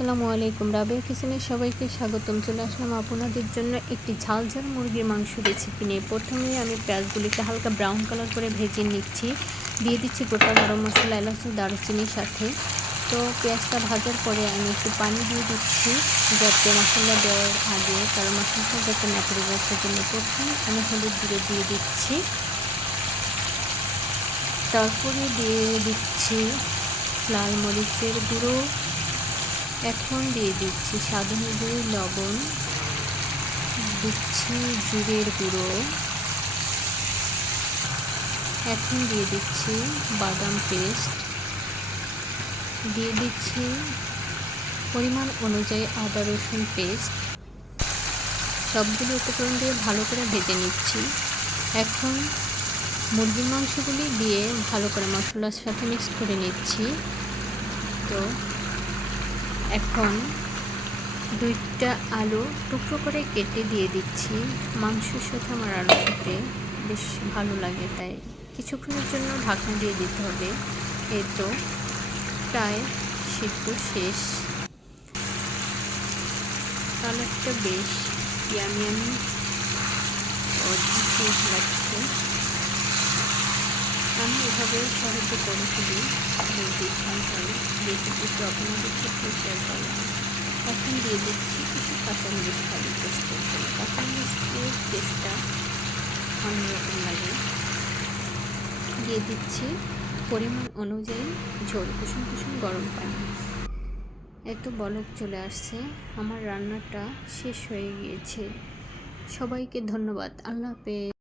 আসসালামু আলাইকুম। রাবেয়া কিচেনে সবাইকে স্বাগতম। চলে আসলাম আপনাদের জন্য একটি ঝাল ঝাল মুরগির মাংস রেসিপি নিয়ে। প্রথমে আমি পেঁয়াজগুলিকে হালকা ব্রাউন কালার করে ভেজে নিচ্ছি। দিয়ে দিচ্ছি গোটা গরম মশলা, এলাচ, দারুচিনির সাথে। তো পেঁয়াজটা ভাজার পরে আমি একটু পানি দিয়ে দিচ্ছি। যাতে মশলা দেওয়ার আগে, কারণ মশলাটা যাতে না পড়ে যায়, সেজন্য প্রথমে আমি হলুদ গুঁড়ো দিয়ে দিচ্ছি। তারপরে দিয়ে দিচ্ছি লাল মরিচের গুঁড়ো। এখন দিয়ে দিচ্ছি স্বাদ অনুযায়ী লবণ, দিচ্ছি জিরের গুঁড়ো। এখন দিয়ে দিচ্ছি বাদাম পেস্ট। দিয়ে দিচ্ছি পরিমাণ অনুযায়ী আদা রসুন পেস্ট। সবগুলো উপকরণ দিয়ে ভালো করে ভেজে নিচ্ছি। এখন মুরগির মাংসগুলি দিয়ে ভালো করে মশলার সাথে মিক্স করে নিচ্ছি। তো এখন দুইটা আলু টুকরো করে কেটে দিয়ে দিচ্ছি। মাংসের সাথে আমার আলু খেতে বেশ ভালো লাগে, তাই কিছুক্ষণের জন্য ঢাকনা দিয়ে দিতে হবে। এই তো, প্রায় সিদ্ধ শেষ। কালারটা বেশ ইয়ামি আমি লাগছে। আমি এভাবে সহজে করে ফেলি বলতে ইচ্ছা একটু আপনাদের সাথে শেয়ার করলাম। এখন দিয়ে দিচ্ছি কিছু কাঁচামরিচ খালি টেস্টের জন্য কাঁচামরিচের টেস্টটা অন্যরকম লাগে দিয়ে দিচ্ছি পরিমাণ অনুযায়ী ঝোল, কুসুম কুসুম গরম পানি। এত বলক চলে আসছে, আমার রান্নাটা শেষ হয়ে গিয়েছে। সবাইকে ধন্যবাদ, আল্লাহ হাফেজ।